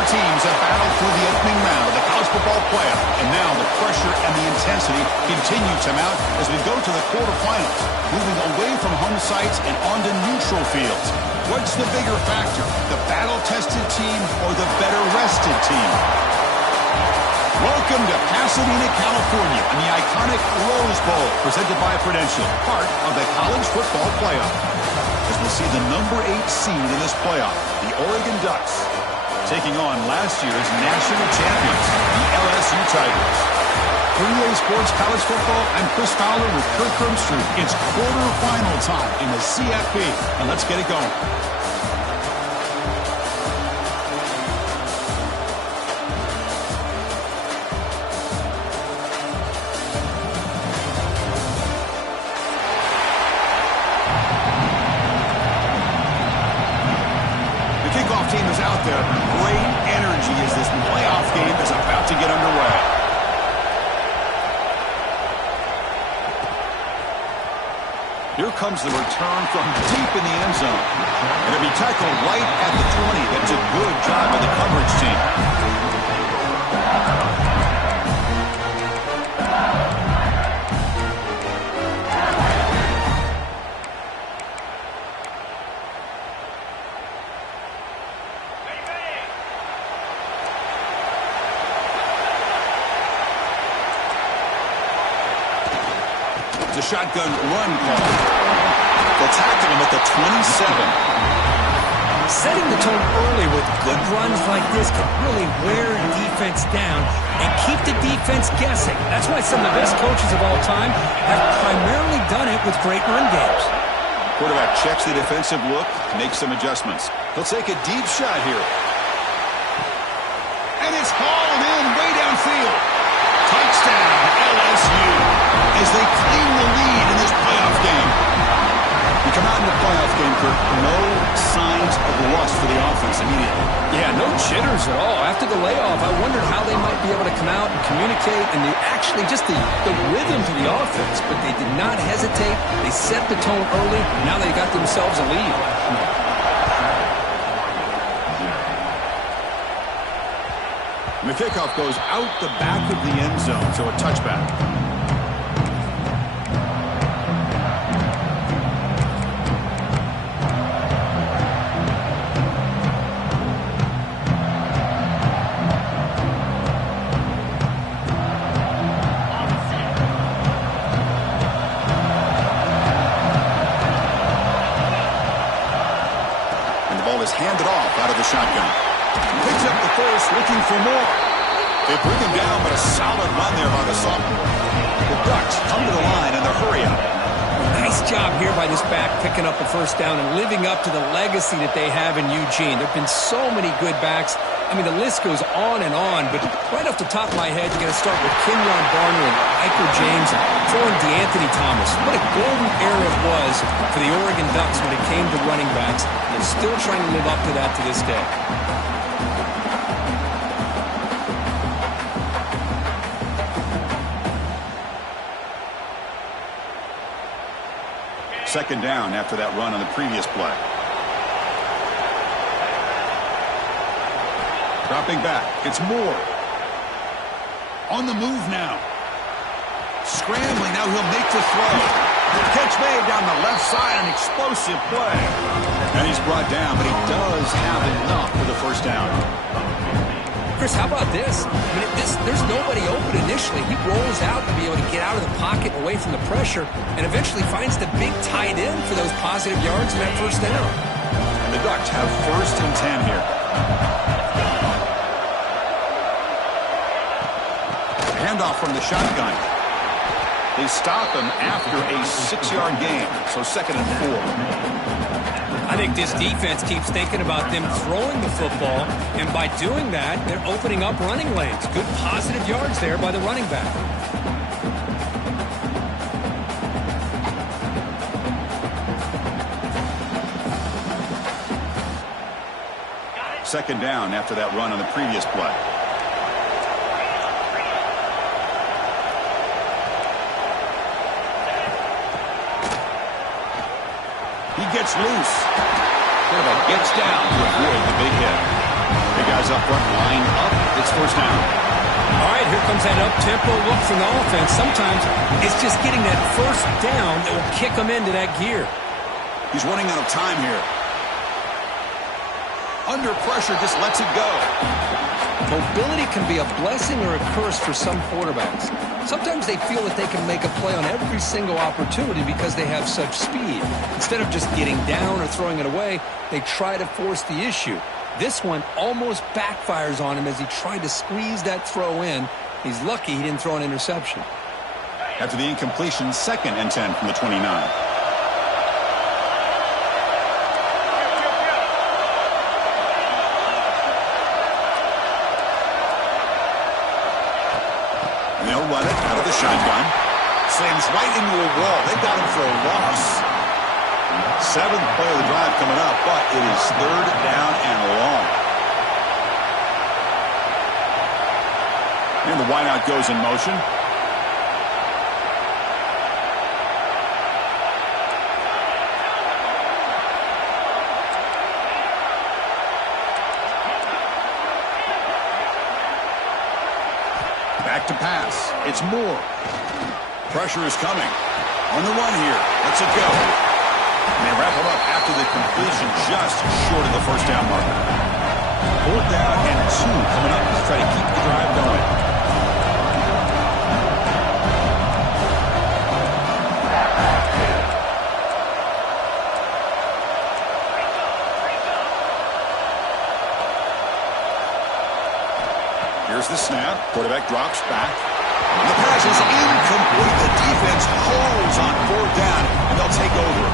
Four teams have battled through the opening round of the college football playoff, and now the pressure and the intensity continue to mount as we go to the quarterfinals, moving away from home sites and onto neutral fields. What's the bigger factor, the battle-tested team or the better-rested team? Welcome to Pasadena, California, and the iconic Rose Bowl, presented by Prudential, part of the college football playoff. As we see the number 8 seed in this playoff, the Oregon Ducks, taking on last year's national champions, the LSU Tigers. For EA Sports College Football, I'm Chris Fowler with Kirk Crumbstreet. It's quarterfinal time in the CFP, and let's get it going. Team is out there. Great energy as this playoff game is about to get underway. Here comes the return from deep in the end zone. And it'll be tackled right at the 20. That's a good job by the coverage team. The shotgun run call. They'll tackle him at the 27. Setting the tone early with good runs like this can really wear a defense down and keep the defense guessing. That's why some of the best coaches of all time have primarily done it with great run games. Quarterback checks the defensive look, makes some adjustments. He'll take a deep shot here. And it's hauled in way downfield. Touchdown, LSU, as they claim the lead in this playoff game. You come out in the playoff game, Kirk, no signs of rust for the offense immediately. Yeah, no jitters at all. After the layoff, I wondered how they might be able to come out and communicate and actually just the rhythm to the offense. But they did not hesitate. They set the tone early. Now they got themselves a lead. And the kickoff goes out the back of the end zone, so a touchback. And the ball is handed off out of the shotgun. Picks up the first, looking for more. They bring him down, but a solid run there by the sophomore. The Ducks come to the line in the hurry-up. Nice job here by this back picking up a first down and living up to the legacy that they have in Eugene. There have been so many good backs. I mean, the list goes on and on, but right off the top of my head, you got to start with Kenyon Barner and Michael James and throw in DeAnthony Thomas. What a golden era it was for the Oregon Ducks when it came to running backs. They're still trying to live up to that to this day. Second down after that run on the previous play. Dropping back. It's Moore. On the move now. Scrambling. Now he'll make the throw. The catch made down the left side. An explosive play. And he's brought down, but he does have enough for the first down. Chris, how about this? I mean, there's nobody open initially. He rolls out to be able to get out of the pocket away from the pressure and eventually finds the big tight end for those positive yards in that first down. And the Ducks have 1st and 10 here. Handoff from the shotgun. They stop him after a 6-yard gain, so 2nd and 4. I think this defense keeps thinking about them throwing the football, and by doing that, they're opening up running lanes. Good positive yards there by the running back. Second down after that run on the previous play. He gets loose. Quarterback gets down to avoid the big hit. The guys up front line up. It's first down. All right, here comes that up-tempo look from the offense. Sometimes it's just getting that first down that will kick them into that gear. He's running out of time here. Under pressure, just lets it go. Mobility can be a blessing or a curse for some quarterbacks. Sometimes they feel that they can make a play on every single opportunity because they have such speed. Instead of just getting down or throwing it away, they try to force the issue. This one almost backfires on him as he tried to squeeze that throw in. He's lucky he didn't throw an interception. After the incompletion, 2nd and 10 from the 29. They'll run it out of the shotgun. Slams right into a wall. They got him for a loss. 7th play of the drive coming up, but it is 3rd down and long. And the wideout goes in motion. Back to pass. It's Moore. Pressure is coming. On the run here. Let's it go. And they wrap him up after the completion, just short of the first down marker. 4th down and 2 coming up to try to keep the drive going. Here's the snap. Quarterback drops back. The pass is incomplete. The defense holds on 4th down, and they'll take over.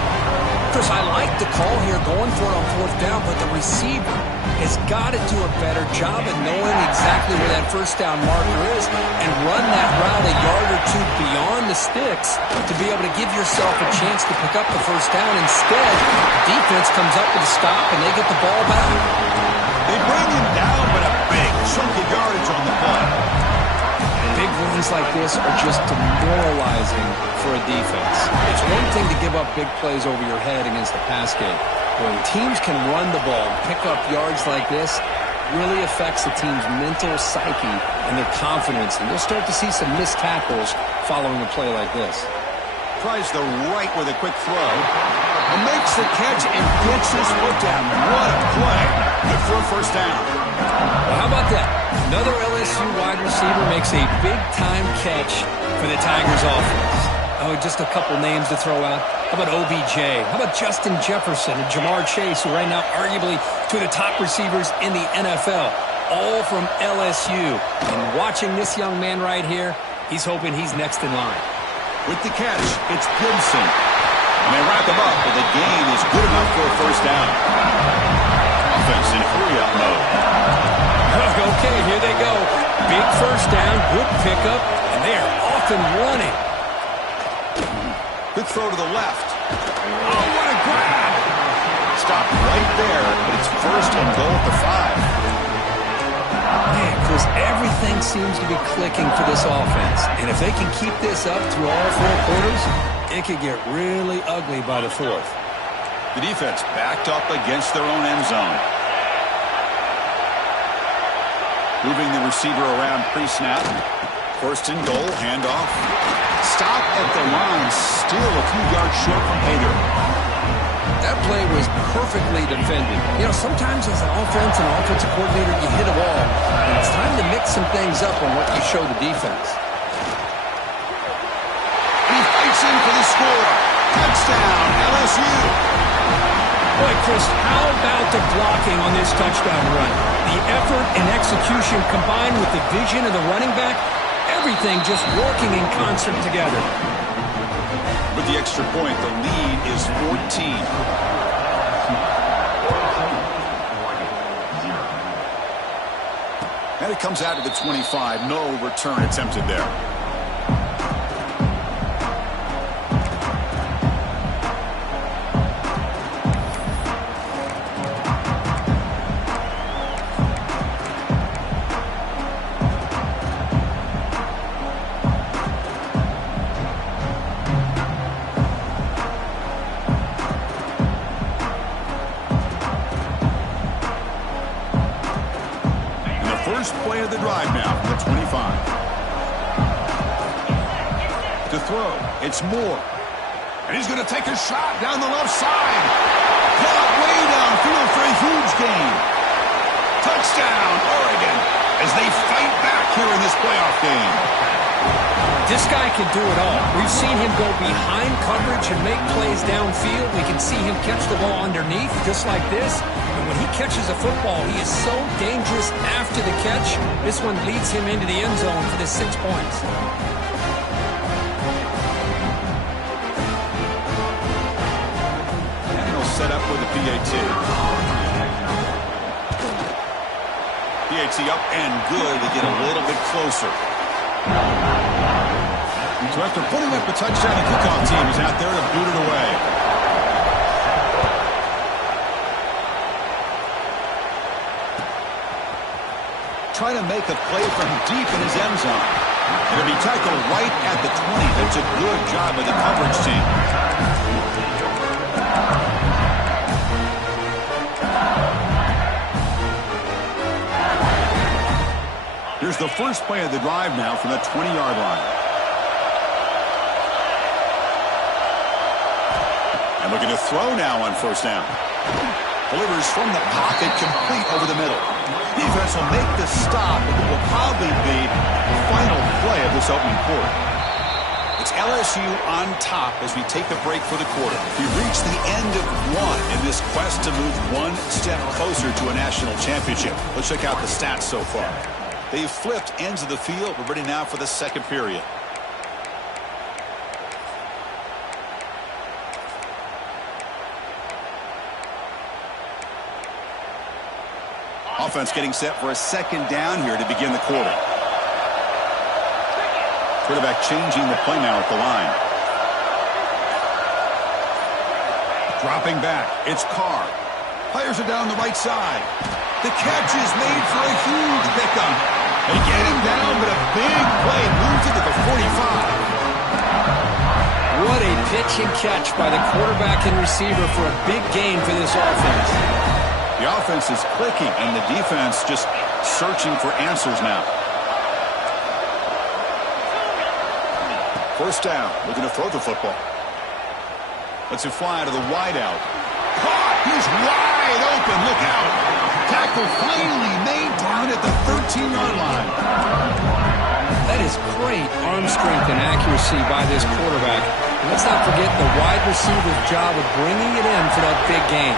Chris, I like the call here going for it on 4th down, but the receiver has got to do a better job of knowing exactly where that first down marker is and run that route a yard or 2 beyond the sticks to be able to give yourself a chance to pick up the first down. Instead, the defense comes up with a stop, and they get the ball back. They bring him down, but a big chunk of yardage on the play. Big runs like this are just demoralizing for a defense. It's one thing to give up big plays over your head against the pass game. When teams can run the ball and pick up yards like this, really affects the team's mental psyche and their confidence. And you'll start to see some missed tackles following a play like this. Tries the right with a quick throw. And makes the catch and gets his foot down. What a play. Good for a first down. Well, how about that? Another LSU wide receiver makes a big-time catch for the Tigers offense. Oh, just a couple names to throw out. How about OBJ? How about Justin Jefferson and Jamar Chase, who right now arguably two of the top receivers in the NFL, all from LSU. And watching this young man right here, he's hoping he's next in line. With the catch, it's Gibson. And they wrap him up, but the gain is good enough for a first down. Offense in hurry-up mode. Okay, here they go. Big first down, good pickup, and they are off and running. Good throw to the left. Oh, what a grab! Stopped right there, but it's 1st and goal at the 5. Man, Chris, everything seems to be clicking for this offense. And if they can keep this up through all 4 quarters, it could get really ugly by the 4th. The defense backed up against their own end zone. Moving the receiver around pre-snap. 1st and goal, handoff. Stop at the line, still a few yards short from Hager. That play was perfectly defended. You know, sometimes as an offensive coordinator, you hit a wall, and it's time to mix some things up on what you show the defense. He fights in for the score. Touchdown, LSU. Boy, Chris, how about the blocking on this touchdown run? The effort and execution combined with the vision of the running back, everything just working in concert together. With the extra point, the lead is 14. And it comes out to the 25. No return attempted there. to throw. It's Moore. And he's going to take a shot down the left side. Caught way downfield for a huge gain. Touchdown, Oregon, as they fight back here in this playoff game. This guy can do it all. We've seen him go behind coverage and make plays downfield. We can see him catch the ball underneath, just like this. And when he catches a football, he is so dangerous after the catch. This one leads him into the end zone for the 6 points. And he'll set up with the PAT. PAT up and good to get a little bit closer. So after putting up a touchdown, the kickoff team is out there to boot it away. Trying to make a play from deep in his end zone. It'll be tackled right at the 20. That's a good job by the coverage team. Here's the first play of the drive now from the 20-yard line. And looking to throw now on first down. Delivers from the pocket, complete over the middle. Defense will make the stop, and it will probably be the final play of this opening quarter. It's LSU on top as we take a break for the quarter. We've reached the end of one in this quest to move one step closer to a national championship. Let's check out the stats so far. They've flipped ends of the field. We're ready now for the second period. Offense getting set for a second down here to begin the quarter. Quarterback changing the play now at the line. Dropping back. It's Carr. Fires it down the right side. The catch is made for a huge pickup. They get him down, but a big play moves it to the 45. What a pitch and catch by the quarterback and receiver for a big gain for this offense. The offense is clicking, and the defense just searching for answers now. First down, looking to throw the football. Lets it fly to the wideout. Caught! He's wide open. Look out! Tackle finally made down at the 13-yard line. That is great arm strength and accuracy by this quarterback. And let's not forget the wide receiver's job of bringing it in for that big gain.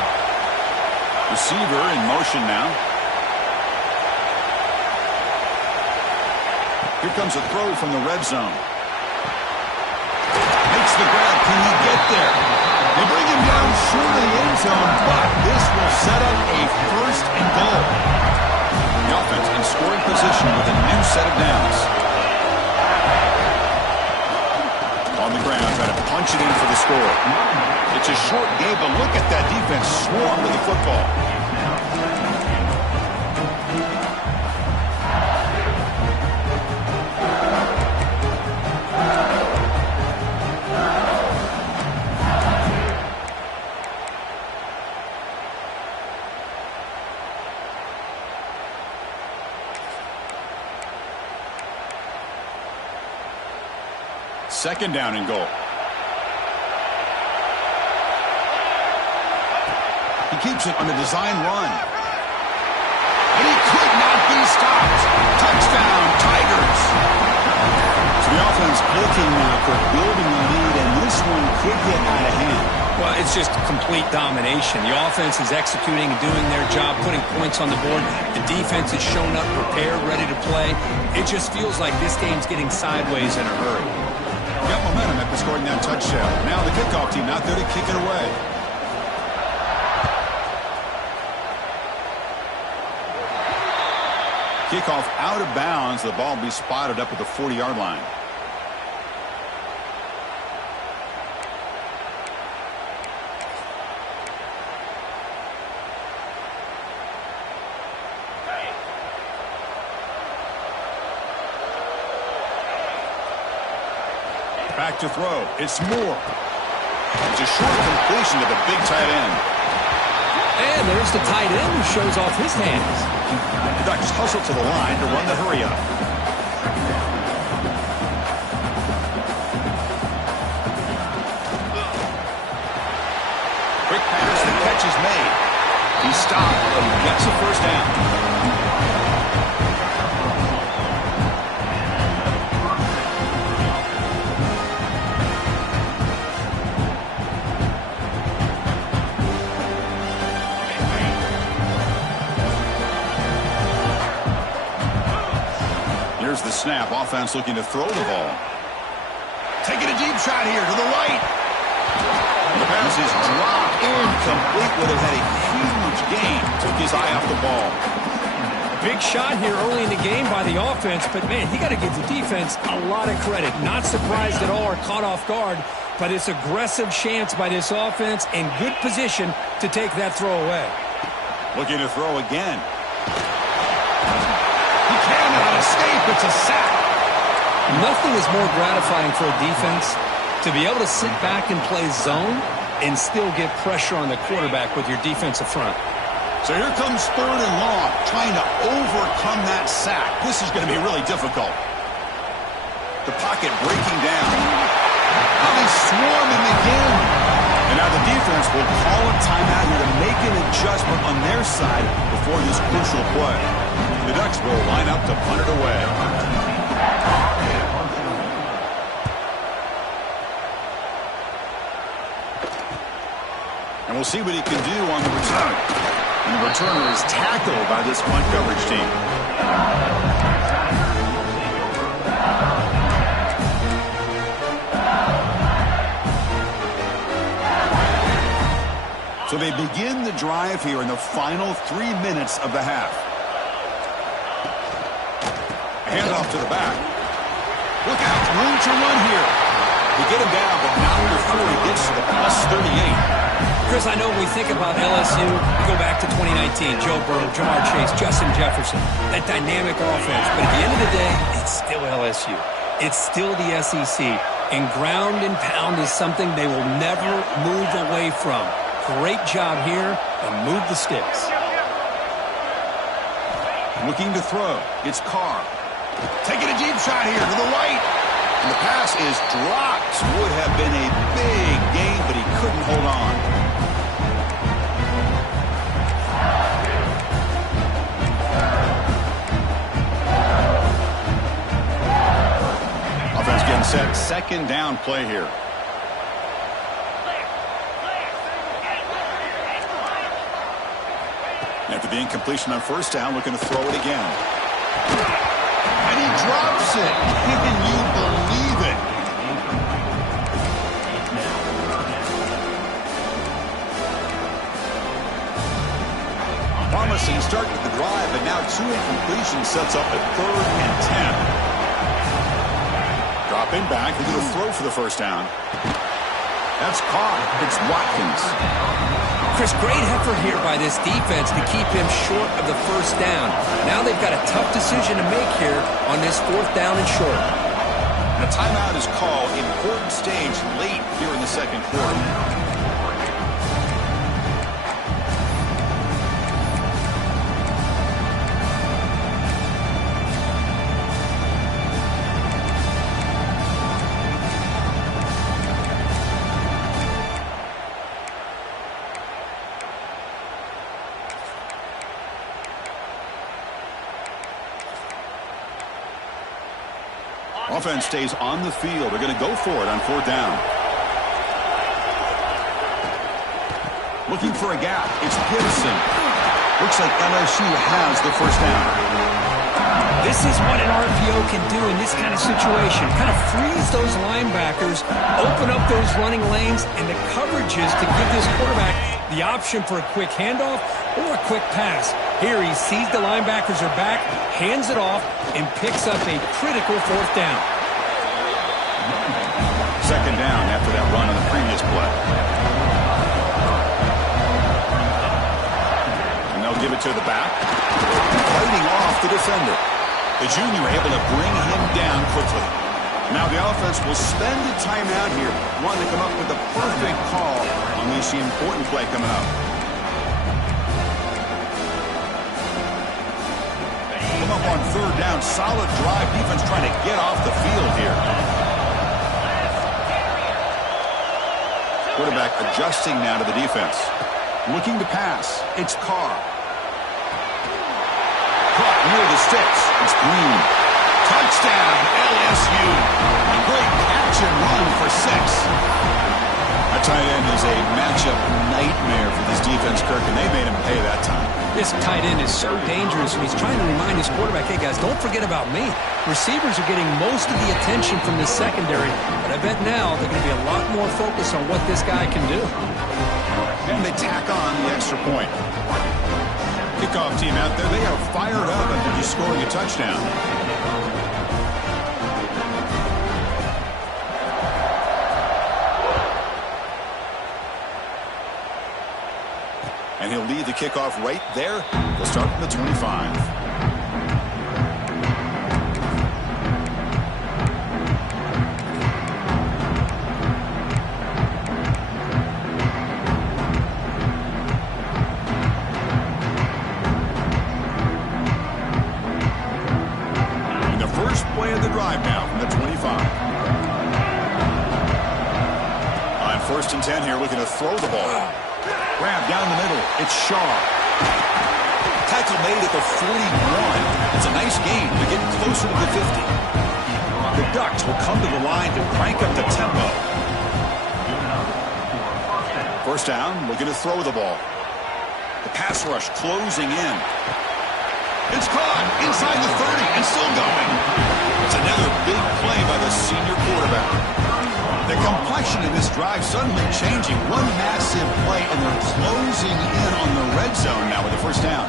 Receiver in motion now. Here comes a throw from the red zone. Makes the grab. Can he get there? They bring him down short of the end zone, but this will set up a first and goal. The offense in scoring position with a new set of downs. On the ground, trying to punch it in for the score. It's a short game, but look at that defense swarm with the football. Second down and goal. He keeps it on the design run. And he could not be stopped. Touchdown, Tigers. So the offense looking now for building the lead, and this one could get out of hand. Well, it's just complete domination. The offense is executing and doing their job, putting points on the board. The defense is shown up, prepared, ready to play. It just feels like this game's getting sideways in a hurry. Got momentum after scoring that touchdown. Now the kickoff team out there to kick it away. Kickoff out of bounds. The ball will be spotted up at the 40-yard line. Back to throw. It's Moore. It's a short completion to the big tight end. And there's the tight end who shows off his hands. The Ducks hustle to the line to run the hurry up. snap. Offense looking to throw the ball. Taking a deep shot here to the right. The pass is dropped. Incomplete. Would have had a huge gain. Took his eye off the ball. Big shot here early in the game by the offense, but, man, you got to give the defense a lot of credit. Not surprised at all or caught off guard, but it's aggressive chance by this offense and good position to take that throw away. Looking to throw again. He cannot escape. It's a sack. Nothing is more gratifying for a defense to be able to sit back and play zone and still get pressure on the quarterback with your defensive front. So here comes 3rd and long, trying to overcome that sack. This is going to be really difficult. The pocket breaking down. Now they swarm him again. And now the defense will call a timeout here to make an adjustment on their side before this crucial play. The Ducks will line up to punt it away. And we'll see what he can do on the return. And the returner is tackled by this punt coverage team. So they begin the drive here in the final 3 minutes of the half. Handoff to the back. Look out, room to run here. They get him down, but not before he gets to the +38. Chris, I know when we think about LSU, we go back to 2019, Joe Burrow, Jamar Chase, Justin Jefferson, that dynamic offense. But at the end of the day, it's still LSU. It's still the SEC. And ground and pound is something they will never move away from. Great job here, and move the sticks. Looking to throw. It's Carr. Taking a deep shot here to the right. And the pass is dropped. Would have been a big gain, but he couldn't hold on. Offense getting set. 2nd down play here. After the incompletion on 1st down, looking to throw it again. And he drops it. Can you believe it? Promising start to the drive, but now 2 incompletions sets up a 3rd and 10. Dropping back, looking to throw for the 1st down. That's caught. It's Watkins. Chris, great effort here by this defense to keep him short of the 1st down. Now they've got a tough decision to make here on this 4th down and short. And a timeout is called. Important stage late here in the 2nd quarter. Offense stays on the field. They're going to go for it on 4th down. Looking for a gap. It's Gibson. Looks like LSU has the 1st down. This is what an RPO can do in this kind of situation. Kind of freeze those linebackers, open up those running lanes, and the coverages to give this quarterback the option for a quick handoff or a quick pass. Here he sees the linebackers are back, hands it off, and picks up a critical 4th down. 2nd down after that run on the previous play. And they'll give it to the back. Fighting off the defender. The junior able to bring him down quickly. Now the offense will spend a timeout here, wanting to come up with the perfect call on this important play coming up. Come up on 3rd down. Solid drive. Defense trying to get off the field here. Quarterback adjusting now to the defense. Looking to pass. It's Carr. Caught near the sticks. It's Green. Touchdown, LSU. A great catch and run for 6. A tight end is a matchup nightmare for this defense, Kirk, and they made him pay that time. This tight end is so dangerous, and he's trying to remind his quarterback, hey, guys, don't forget about me. Receivers are getting most of the attention from this secondary, but I bet now they're going to be a lot more focused on what this guy can do. And they tack on the extra point. Kickoff team out there, they are fired up after just scoring a touchdown. And he'll lead the kickoff right there. We'll start from the 25. And the first play of the drive now from the 25. On 1st and 10 here, looking to throw the ball. Grab down the middle. It's Shaw. Tackle made at the 41. It's a nice gain to get closer to the 50. The Ducks will come to the line to crank up the tempo. First down, looking to throw the ball. The pass rush closing in. It's caught inside the 30 and still going. It's another big play by the senior quarterback. The complexion of this drive suddenly changing. One massive play, and they're closing in on the red zone now with the first down.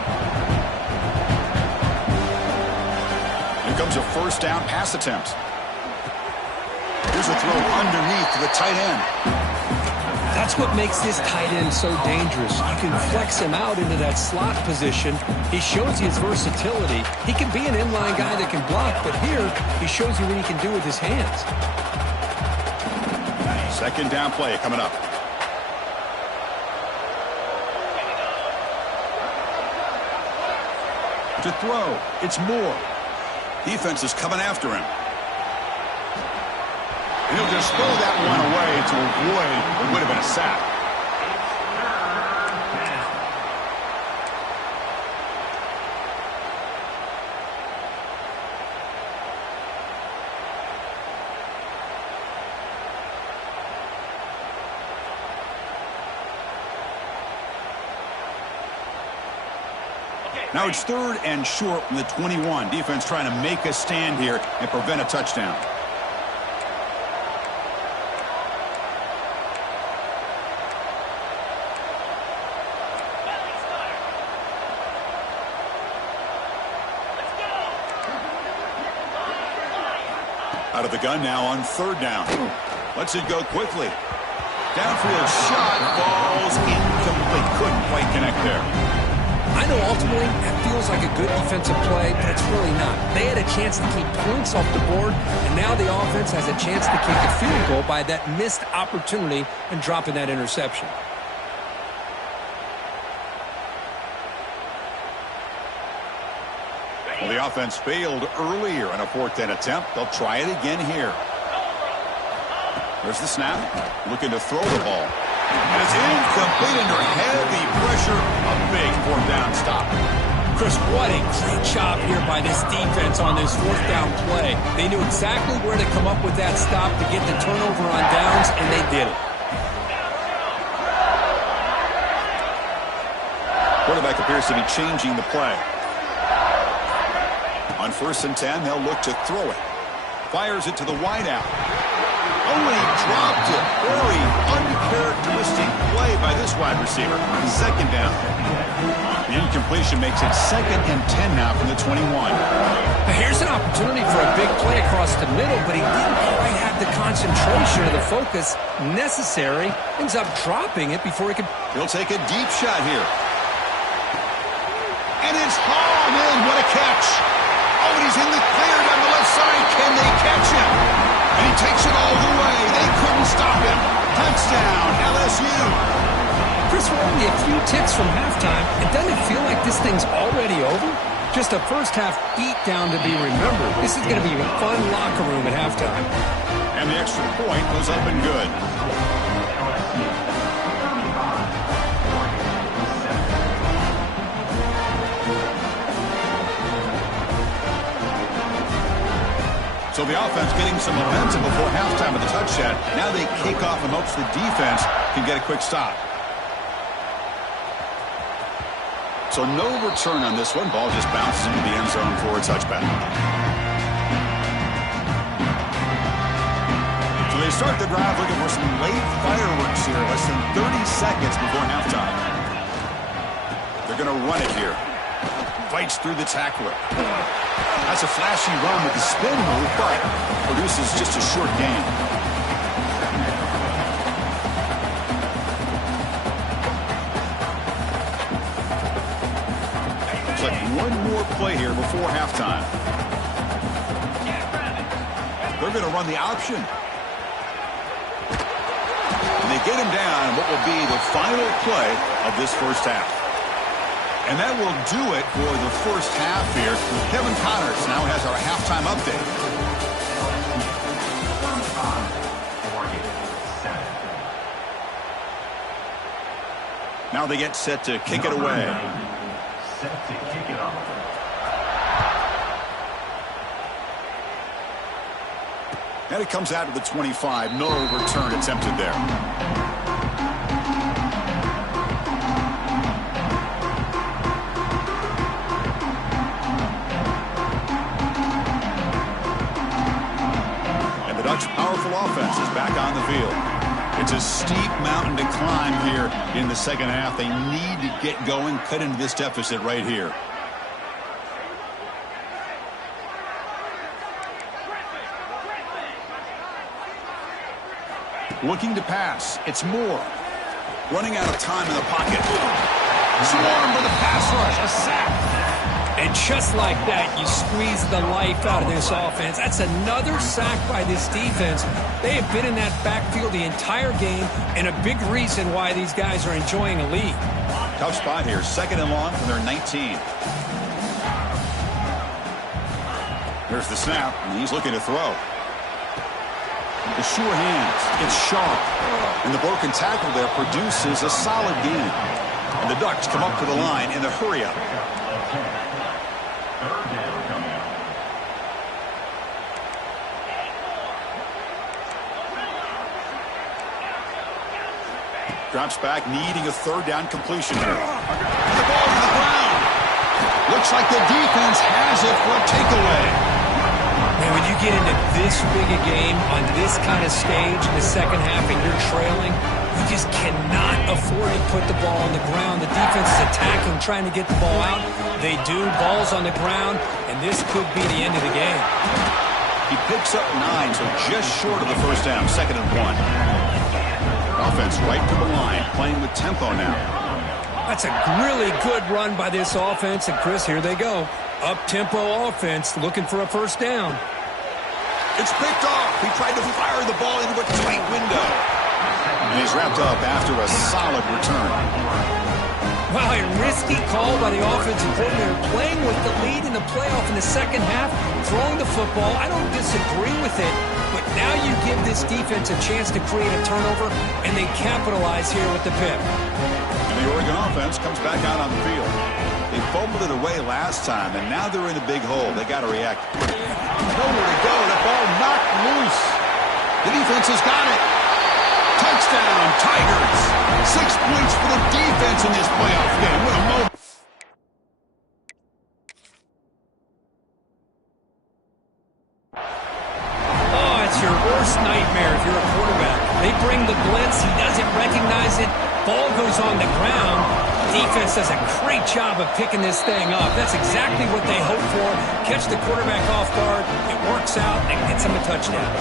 Here comes a first down pass attempt. Here's a throw underneath to the tight end. That's what makes this tight end so dangerous. You can flex him out into that slot position. He shows you his versatility. He can be an inline guy that can block, but here he shows you what he can do with his hands. Second down play coming up. To throw, it's Moore. Defense is coming after him. And he'll just throw that one away to avoid what would have been a sack. Now it's 3rd and short from the 21. Defense trying to make a stand here and prevent a touchdown. Out of the gun now on 3rd down. Lets it go quickly. Downfield shot falls incomplete. Couldn't quite connect there. I know ultimately that feels like a good defensive play, but it's really not. They had a chance to keep points off the board, and now the offense has a chance to kick a field goal by that missed opportunity and dropping that interception. Well, the offense failed earlier on a 4th and attempt. They'll try it again here. There's the snap. Looking to throw the ball. And it's incomplete under heavy pressure. A big 4th down stop. Chris, what a great job here by this defense on this 4th down play. They knew exactly where to come up with that stop to get the turnover on downs, and they did it. Quarterback appears to be changing the play. On 1st and 10, they'll look to throw it. Fires it to the wideout. Oh, and he dropped it. Very uncharacteristic play by this wide receiver. 2nd down. The incompletion makes it 2nd and 10 now from the 21. Now here's an opportunity for a big play across the middle, but he didn't quite have the concentration or the focus necessary. Ends up dropping it before he could. He'll take a deep shot here. And it's hauled in. What a catch. Oh, and he's in the clear down the left side. Can they catch him? And he takes it all the way. They couldn't stop him. Touchdown, LSU. Chris, we're only a few ticks from halftime. And doesn't it feel like this thing's already over? Just a first-half beatdown to be remembered. This is going to be a fun locker room at halftime. And the extra point goes up and good. So the offense getting some momentum before halftime with the touch shot. Now they kick off in hopes the defense can get a quick stop. So no return on this one. Ball just bounces into the end zone for a touchback. So they start the drive looking for some late fireworks here. Less than 30 seconds before halftime. They're going to run it here. Fights through the tackler. That's a flashy run with the spin move, but produces just a short gain. Looks like one more play here before halftime. They're going to run the option. And they get him down what will be the final play of this first half. And that will do it for the first half here. Kevin Connors now has our halftime update. Now they get set to kick it away. Set to kick it off. And it comes out to the 25. No return attempted there. Powerful offense is back on the field. It's a steep mountain to climb here in the second half. They need to get going, cut into this deficit right here. Looking to pass. It's Moore. Running out of time in the pocket. Swarm with a pass rush. A sack. And just like that, you squeeze the life out of this offense. That's another sack by this defense. They have been in that backfield the entire game, and a big reason why these guys are enjoying a lead. Tough spot here. Second and long from their 19. Here's the snap, and he's looking to throw. The sure hands. It's sharp. And the broken tackle there produces a solid gain. And the Ducks come up to the line in the hurry-up. Drops back, needing a third down completion here. The ball to the ground. Looks like the defense has it for a takeaway. Man, when you get into this big a game on this kind of stage in the second half and you're trailing, you just cannot afford to put the ball on the ground. The defense is attacking, trying to get the ball out. They do. Ball's on the ground, and this could be the end of the game. He picks up 9, so just short of the first down, 2nd and 1. Offense right to the line, playing with tempo now. That's a really good run by this offense. And, Chris, here they go. Up-tempo offense looking for a first down. It's picked off. He tried to fire the ball into a tight window. And he's wrapped up after a solid return. Wow, a risky call by the offensive coordinator, playing with the lead in the playoff in the second half, throwing the football. I don't disagree with it, but now you give this defense a chance to create a turnover, and they capitalize here with the pick. And the Oregon offense comes back out on the field. They fumbled it away last time, and now they're in a big hole. They got to react. Nowhere to go. The ball knocked loose. The defense has got it. Touchdown, Tigers. 6 points for the defense in this playoff game. What a moment. Oh, it's your worst nightmare if you're a quarterback. They bring the blitz. He doesn't recognize it. Ball goes on the ground. Defense does a great job of picking this thing up. That's exactly what they hope for. Catch the quarterback off guard. It works out and gets him a touchdown.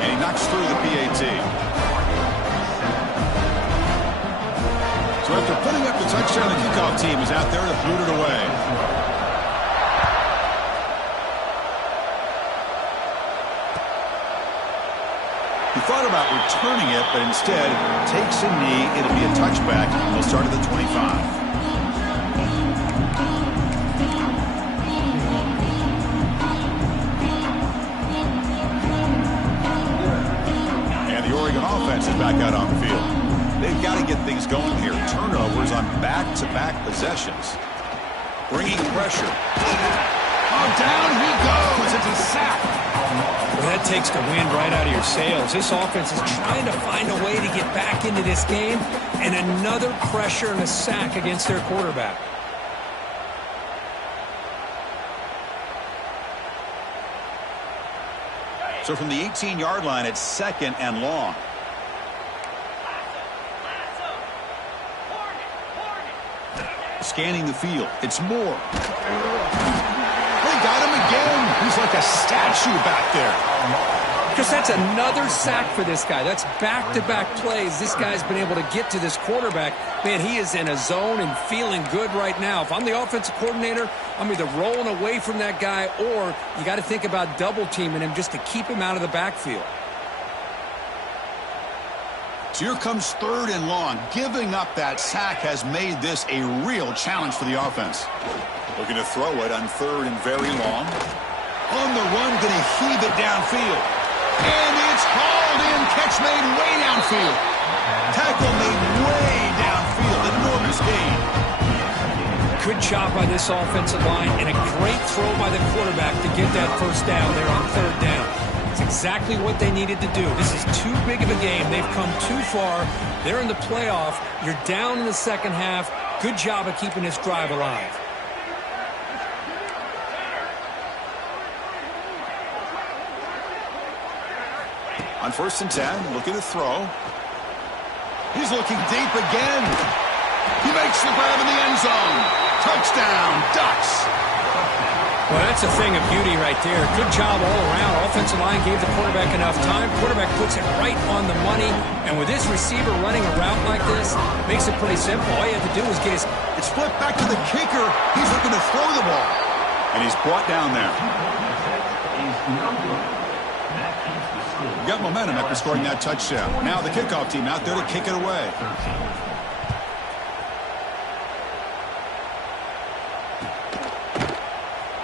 And he knocks through the PAT. So after putting up the touchdown, the kickoff team is out there to boot it away. He thought about returning it, but instead takes a knee. It'll be a touchback. He'll start at the 25. Oregon offense is back out on the field. They've got to get things going here. Turnovers on back-to-back possessions. Bringing pressure. Oh, down he goes. It's a sack. Well, that takes the wind right out of your sails. This offense is trying to find a way to get back into this game, and another pressure and a sack against their quarterback. So from the 18-yard line, it's 2nd and long. Scanning the field. It's Moore. They got him again. He's like a statue back there. Because that's another sack for this guy. That's back-to-back plays. This guy's been able to get to this quarterback. Man, he is in a zone and feeling good right now. If I'm the offensive coordinator, I'm either rolling away from that guy or you got to think about double-teaming him just to keep him out of the backfield. So here comes 3rd and long. Giving up that sack has made this a real challenge for the offense. Looking to throw it on 3rd and very long. On the run, going to heave it downfield. And it's hauled in. Catch made way downfield. Tackle made way downfield. Enormous gain. Good job by this offensive line and a great throw by the quarterback to get that first down there on 3rd down. It's exactly what they needed to do. This is too big of a game. They've come too far. They're in the playoff. You're down in the second half. Good job of keeping this drive alive. On 1st and 10, looking to throw. He's looking deep again. He makes the grab in the end zone. Touchdown, Ducks. Well, that's a thing of beauty right there. Good job all around. Offensive line gave the quarterback enough time. Quarterback puts it right on the money. And with this receiver running a route like this, makes it pretty simple. All you have to do is get his... It's flipped back to the kicker. He's looking to throw the ball. And he's brought down there. Got momentum after scoring that touchdown. Now the kickoff team out there to kick it away.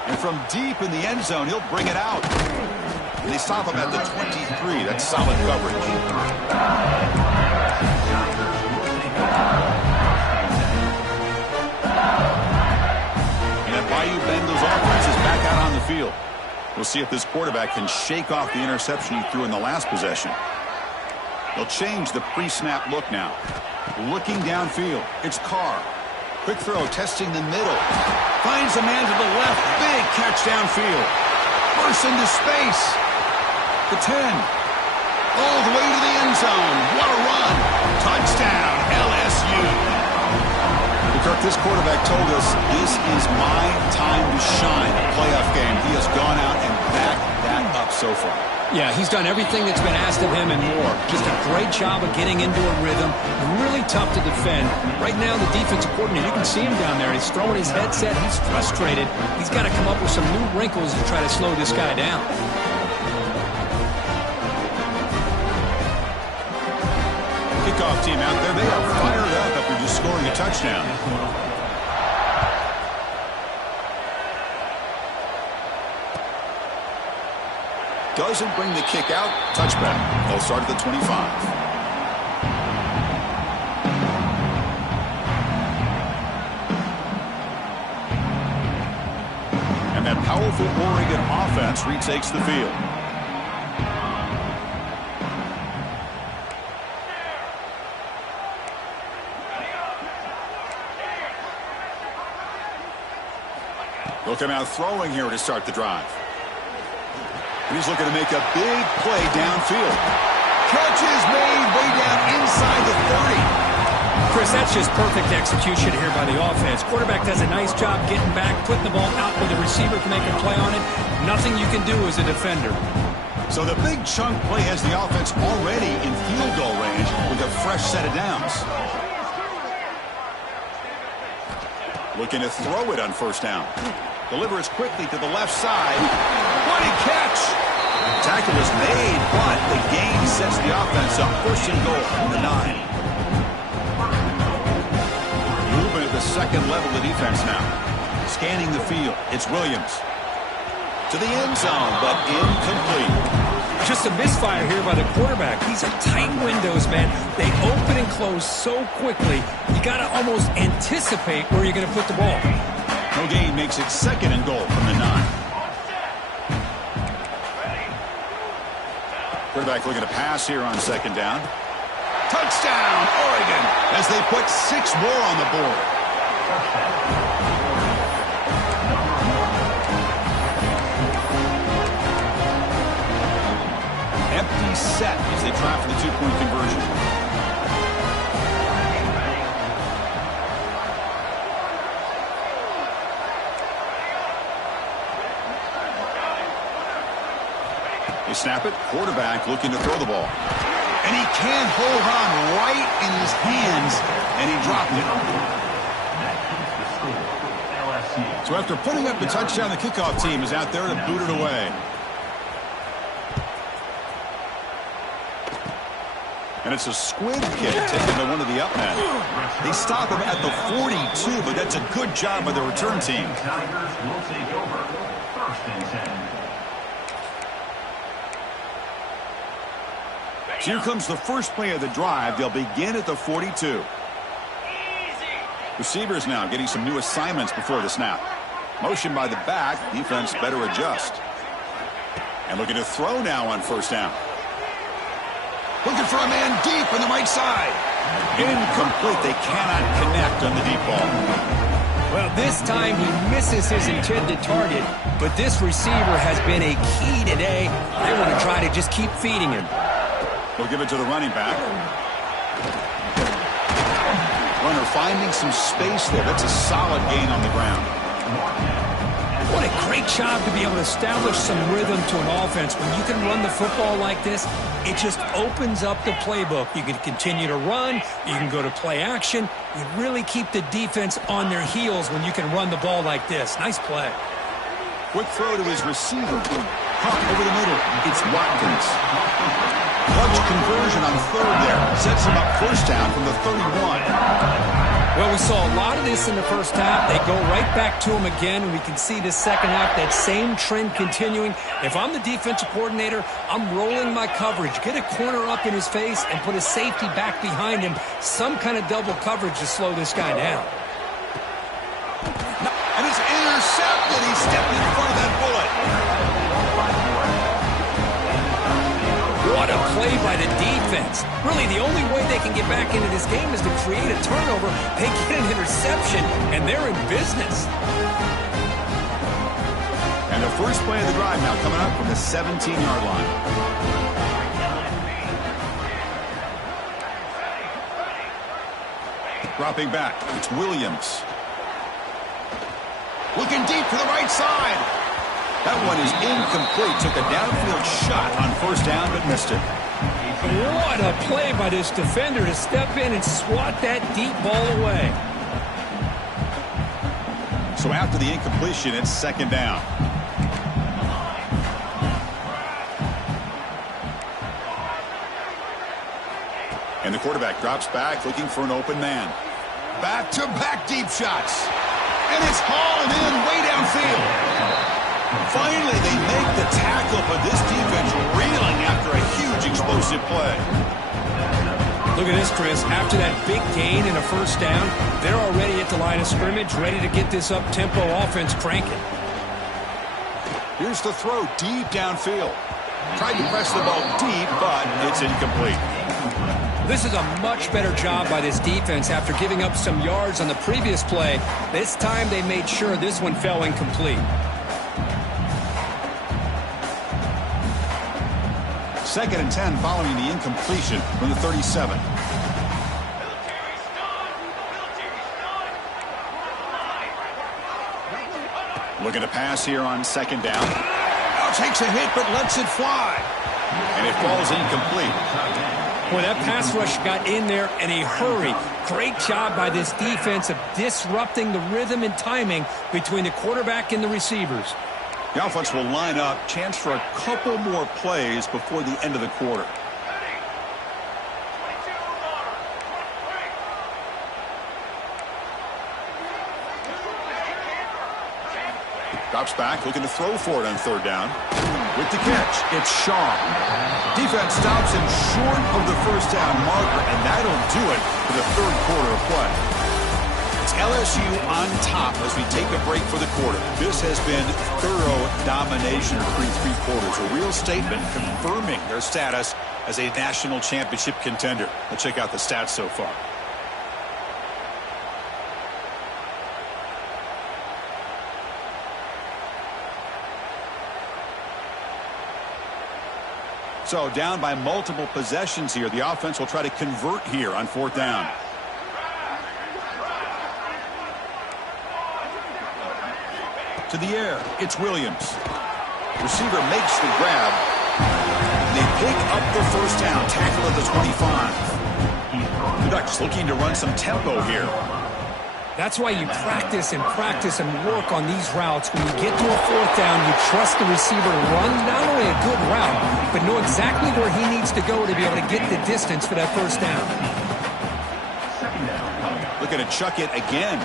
And from deep in the end zone, he'll bring it out. And they stop him at the 23. That's solid coverage. And that Bayou Bengals offense is back out on the field. We'll see if this quarterback can shake off the interception he threw in the last possession. They'll change the pre-snap look now. Looking downfield. It's Carr. Quick throw, testing the middle. Finds a man to the left. Big catch downfield. Bursts into space. The 10. All the way to the end zone. What a run. Touchdown, LSU. Kirk, this quarterback told us this is my time to shine. Playoff game. He has gone out and backed that up so far. Yeah, he's done everything that's been asked of him and more. Just a great job of getting into a rhythm. Really tough to defend. Right now, the defensive coordinator, you can see him down there. He's throwing his headset. He's frustrated. He's got to come up with some new wrinkles to try to slow this guy down. Kickoff team out there. They are fired up after just scoring a touchdown. Doesn't bring the kick out. Touchback. They'll start at the 25. And that powerful Oregon offense retakes the field. They'll come out throwing here to start the drive. And he's looking to make a big play downfield. Catch is made way down inside the 30. Chris, that's just perfect execution here by the offense. Quarterback does a nice job getting back, putting the ball out where the receiver can make a play on it. Nothing you can do as a defender. So the big chunk play has the offense already in field goal range with a fresh set of downs. Looking to throw it on first down. Delivers quickly to the left side. What a catch! Tackle is made, but the gain sets the offense up. First and goal from the 9. Movement at the second level of defense now. Scanning the field. It's Williams. To the end zone, but incomplete. Just a misfire here by the quarterback. These are tight windows, man. They open and close so quickly. You got to almost anticipate where you're going to put the ball. No gain makes it second and goal from the 9. Quarterback looking to pass here on second down. Touchdown, Oregon, as they put 6 more on the board. Empty set as they try for the 2-point conversion. They snap it. Quarterback looking to throw the ball. And he can't hold on right in his hands, and he dropped it. So after putting up the touchdown, the kickoff team is out there to boot it away. And it's a squib kick taken to one of the up men. They stop him at the 42, but that's a good job by the return team. Tigers will take over. 1st and 10. Here comes the first play of the drive. They'll begin at the 42. Receivers now getting some new assignments before the snap. Motion by the back. Defense better adjust. And looking to throw now on 1st down. Looking for a man deep on the right side. Incomplete. They cannot connect on the deep ball. Well, this time he misses his intended target, but this receiver has been a key today. They want to try to just keep feeding him. We'll give it to the running back. Runner finding some space there. That's a solid gain on the ground. What a great job to be able to establish some rhythm to an offense. When you can run the football like this, it just opens up the playbook. You can continue to run. You can go to play action. You really keep the defense on their heels when you can run the ball like this. Nice play. Quick throw to his receiver. Caught over the middle. It's Watkins. Clutch conversion on 3rd there. Sets him up 1st down from the 31. Well, we saw a lot of this in the 1st half. They go right back to him again, and we can see this 2nd half, that same trend continuing. If I'm the defensive coordinator, I'm rolling my coverage. Get a corner up in his face and put a safety back behind him. Some kind of double coverage to slow this guy down. And it's intercepted. He stepped in front of that bullet. What a play by the defense. Really, the only way they can get back into this game is to create a turnover. They get an interception, and they're in business. And the first play of the drive now coming up from the 17-yard line. Dropping back, it's Williams. Looking deep to the right side. That one is incomplete. Took a downfield shot on 1st down, but missed it. What a play by this defender to step in and swat that deep ball away. So after the incompletion, it's 2nd down. And the quarterback drops back, looking for an open man. Back-to-back deep shots. And it's hauled in way downfield. Finally, they make the tackle, but this defense reeling after a huge explosive play. Look at this, Chris. After that big gain and a 1st down, they're already at the line of scrimmage, ready to get this up-tempo offense cranking. Here's the throw deep downfield. Tried to press the ball deep, but it's incomplete. This is a much better job by this defense after giving up some yards on the previous play. This time they made sure this one fell incomplete. 2nd and 10 following the incompletion from the 37. Looking to pass here on 2nd down. Oh, takes a hit but lets it fly. And it falls incomplete. Boy, that pass rush got in there in a hurry. Great job by this defense of disrupting the rhythm and timing between the quarterback and the receivers. The offense will line up. Chance for a couple more plays before the end of the quarter. Drops back, looking to throw for it on 3rd down. With the catch, it's Shaw. Defense stops him short of the 1st down marker, and that'll do it for the 3rd quarter of play. It's LSU on top as we take a break for the quarter. This has been thorough domination through three quarters. A real statement confirming their status as a national championship contender. Let's check out the stats so far. So down by multiple possessions here. The offense will try to convert here on fourth down. To the air, it's Williams. Receiver makes the grab. They pick up the first down, tackle at the 25. The Ducks looking to run some tempo here. That's why you practice and practice and work on these routes. When you get to a fourth down, you trust the receiver to run not only a good route, but know exactly where he needs to go to be able to get the distance for that first down. Looking to chuck it again.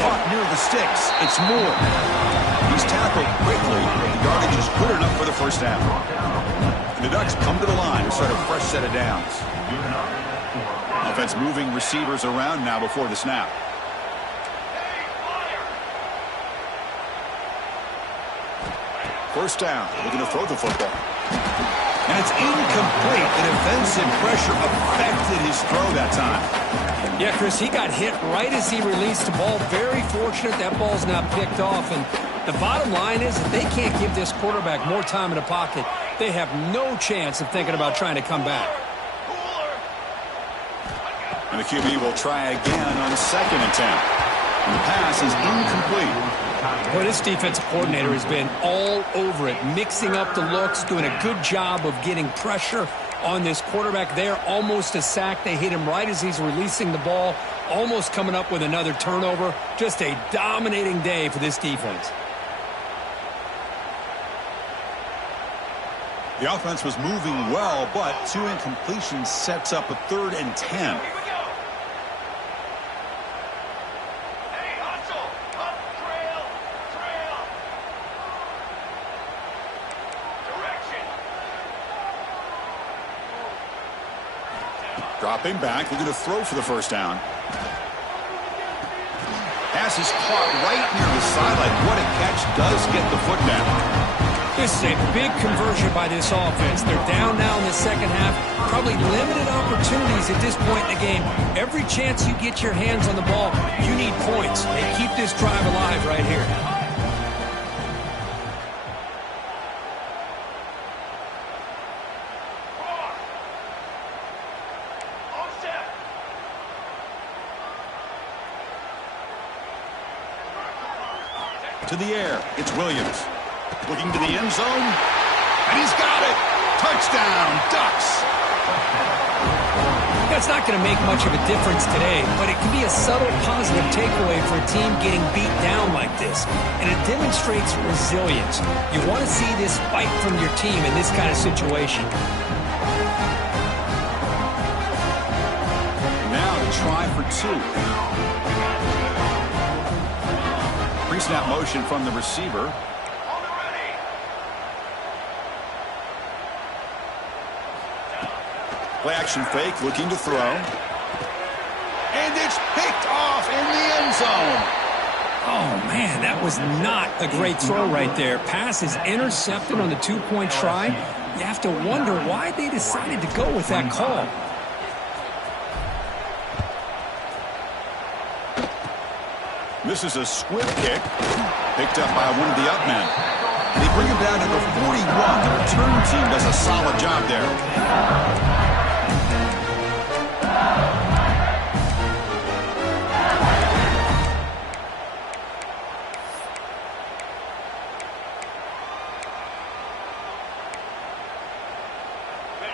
Caught near the sticks. It's Moore. He's tackled quickly, but the yardage is good enough for the first down. And the Ducks come to the line to start a fresh set of downs. Offense moving receivers around now before the snap. First down, looking to throw the football. And it's incomplete. The defensive pressure affected his throw that time. Yeah, Chris, he got hit right as he released the ball. Very fortunate that ball's not picked off. And the bottom line is that they can't give this quarterback more time in the pocket. They have no chance of thinking about trying to come back. And the QB will try again on second attempt. And the pass is incomplete. Well, this defensive coordinator has been all over it, mixing up the looks, doing a good job of getting pressure on this quarterback there. Almost a sack. They hit him right as he's releasing the ball, almost coming up with another turnover. Just a dominating day for this defense. The offense was moving well, but two incompletions sets up a 3rd and 10. Dropping back, looking to throw for the first down. Pass is caught right near the sideline. What a catch, does get the foot down. This is a big conversion by this offense. They're down now in the second half. Probably limited opportunities at this point in the game. Every chance you get your hands on the ball, you need points. They keep this drive alive right here. To the air, it's Williams. Looking to the end zone, and he's got it. Touchdown, Ducks. That's not going to make much of a difference today, but it can be a subtle positive takeaway for a team getting beat down like this. And it demonstrates resilience. You want to see this fight from your team in this kind of situation. Now to try for two. Pre-snap motion from the receiver. Play action fake, looking to throw. And it's picked off in the end zone. Oh, man, that was not a great throw right there. Pass is intercepted on the two-point try. You have to wonder why they decided to go with that call. This is a squib kick, picked up by one of the up men. They bring him down to the 41. The return team does a solid job there.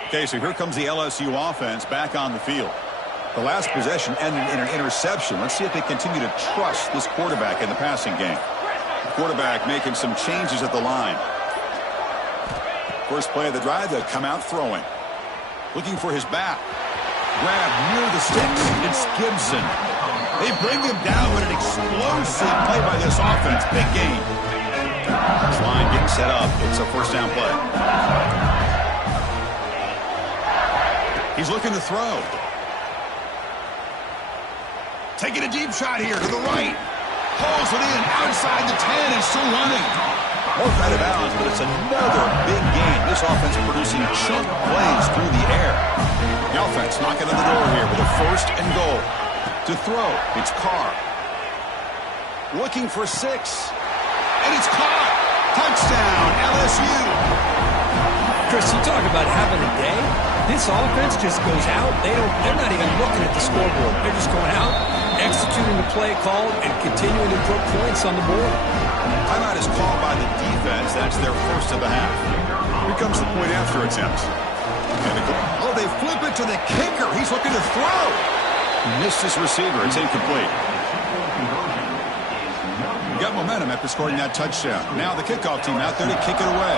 Okay, so here comes the LSU offense back on the field. The last possession ended in an interception. Let's see if they continue to trust this quarterback in the passing game. The quarterback making some changes at the line. First play of the drive, they'll come out throwing. Looking for his back. Grab near the sticks. It's Gibson. They bring him down with an explosive play by this offense. Big game. This line getting set up. It's a first down play. He's looking to throw. Taking a deep shot here to the right. Pulls it in outside the 10 and still running. Both out of bounds, but it's another big game. This offense producing chunk plays through the air. The offense knocking on the door here with a 1st and goal. To throw, it's Carr. Looking for 6. And it's caught. Touchdown, LSU. Chris, you talk about having a day. This offense just goes out. They're not even looking at the scoreboard. They're just going out, executing the play call, and continuing to put points on the board. Timeout is called by the defense. That's their 1st of the half. Here comes the point after attempt. And they flip it to the kicker. He's looking to throw. He missed his receiver. It's incomplete. Got momentum after scoring that touchdown. Now the kickoff team out there to kick it away.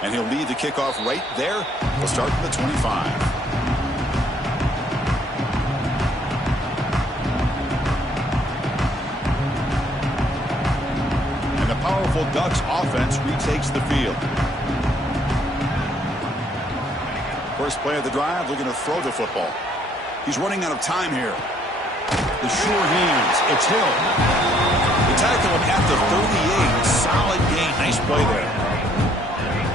And he'll lead the kickoff right there. We'll start from the 25. And the powerful Ducks offense retakes the field. First play of the drive, looking to throw the football. He's running out of time here. The sure hands. It's Hill. The tackle him at the 38. Solid gain. Nice play there.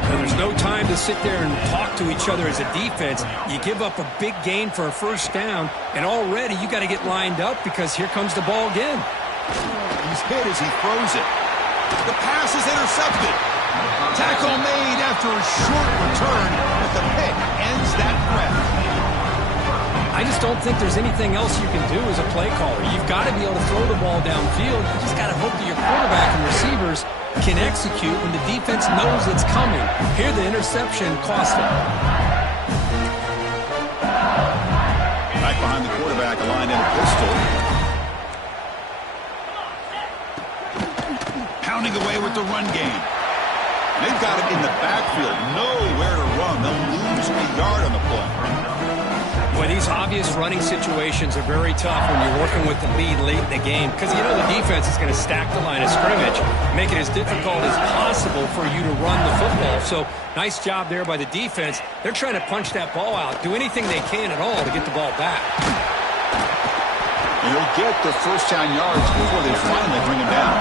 And there's no time to sit there and talk to each other as a defense. You give up a big gain for a 1st down, and already you got to get lined up because here comes the ball again. He's hit as he throws it. The pass is intercepted. Tackle made after a short return, but the pick ends that threat. I just don't think there's anything else you can do as a play caller. You've got to be able to throw the ball downfield. You just got to hope that your quarterback and receivers can execute when the defense knows it's coming. Here the interception cost him. Back behind the quarterback, aligned in a pistol. Pounding away with the run game. They've got it in the backfield. Nowhere to run. They'll lose a yard on the play. Well, these obvious running situations are very tough when you're working with the lead late in the game because you know the defense is going to stack the line of scrimmage, make it as difficult as possible for you to run the football. So nice job there by the defense. They're trying to punch that ball out, do anything they can at all to get the ball back. And he'll get the 1st down yards before they finally bring him down.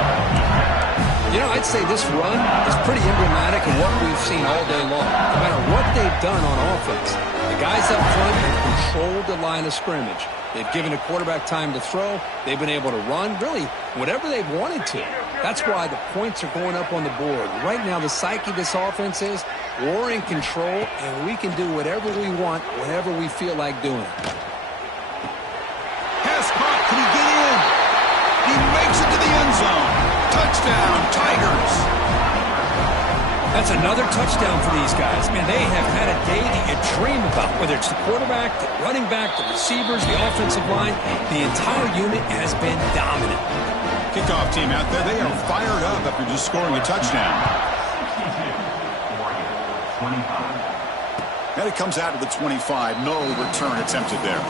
You know, I'd say this run is pretty emblematic of what we've seen all day long. No matter what they've done on offense, the guys up front have controlled the line of scrimmage. They've given the quarterback time to throw. They've been able to run, really, whatever they've wanted to. That's why the points are going up on the board. Right now, the psyche of this offense is we're in control, and we can do whatever we want whenever we feel like doing it. Pass caught. Can he get in? He makes it to the end zone. Touchdown, Tigers. That's another touchdown for these guys. Man, they have had a day that you dream about, whether it's the quarterback, the running back, the receivers, the offensive line. The entire unit has been dominant. Kickoff team out there, they are fired up after just scoring a touchdown. And it comes out to the 25. No return attempted there.